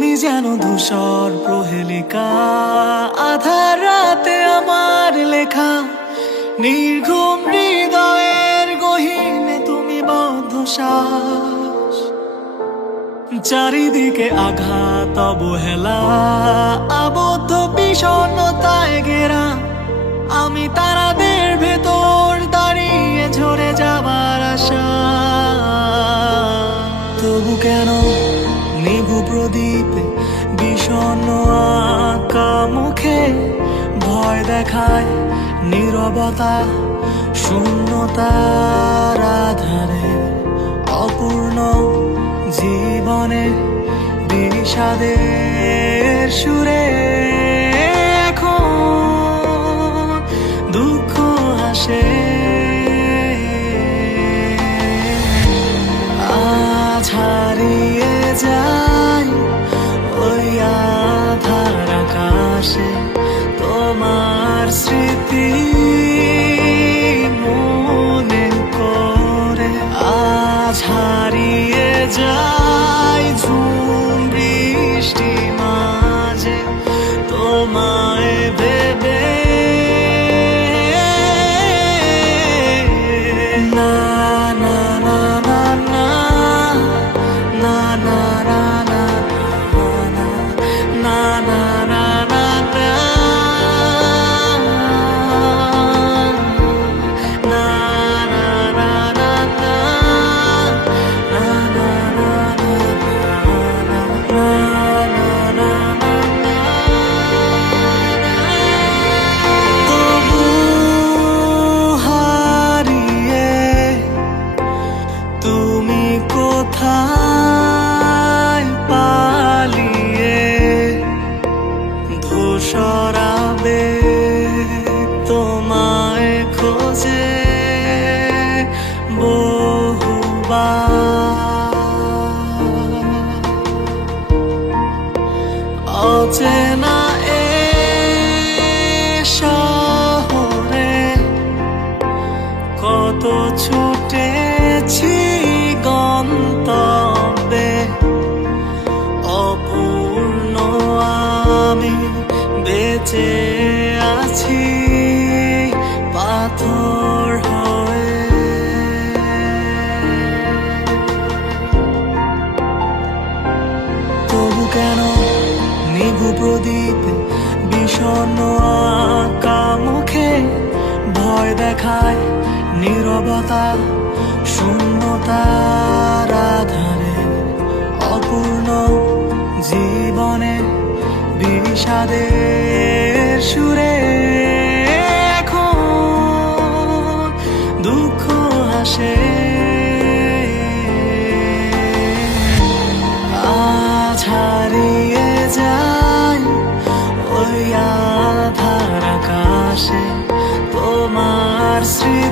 তুমি যেন ধূসর প্রহেলিকা, আধার রাতে আমার লেখা, নির্ঘুম হৃদয়ের গহীনে তুমি বদ্ধ শ্বাস। চারিদিকে আঘাত অবহেলা, আবদ্ধ বিষণ্ণতায় ঘেরা, আমি তারাদের ভেতর দাঁড়িয়ে ঝরে যাবার আশা। তবু কেন নিভু প্রদীপে বিষণ্ণ আঁকা মুখে ভয় দেখায় নীরবতা, শূন্যতার আধারে অপূর্ণ জীবনে বিষাদের সুরে এখন দুঃখ হাসে। আজ হারিয়ে যাই ওই আধার আকাশে তোমার স্মৃতি মনে করে। আজ হারিয়ে যাই ঝুম বৃষ্টি মাঝে তোমায় ভেবে। না না না না না না না না না না না না না না তুমি কোথায় পালিয়ে ধূসরাবে তোমায় খোঁজে বহুবার। অচেনা এ শহরে কত ছুটেছি গন্তব্যে, অপূর্ণ আমি বেঁচে আছি পাথর হয়ে। তবু কেন নিভু প্রদীপে বিষণ্ণ আঁকা মুখে ভয় দেখায় নীরবতা, শূন্যতার আধারে অপূর্ণ জীবনে বিষাদের সুরে এখন দুঃখ হাসে। আজ হারিয়ে যাই ওই আধার আকাশে তোমার স্মৃতি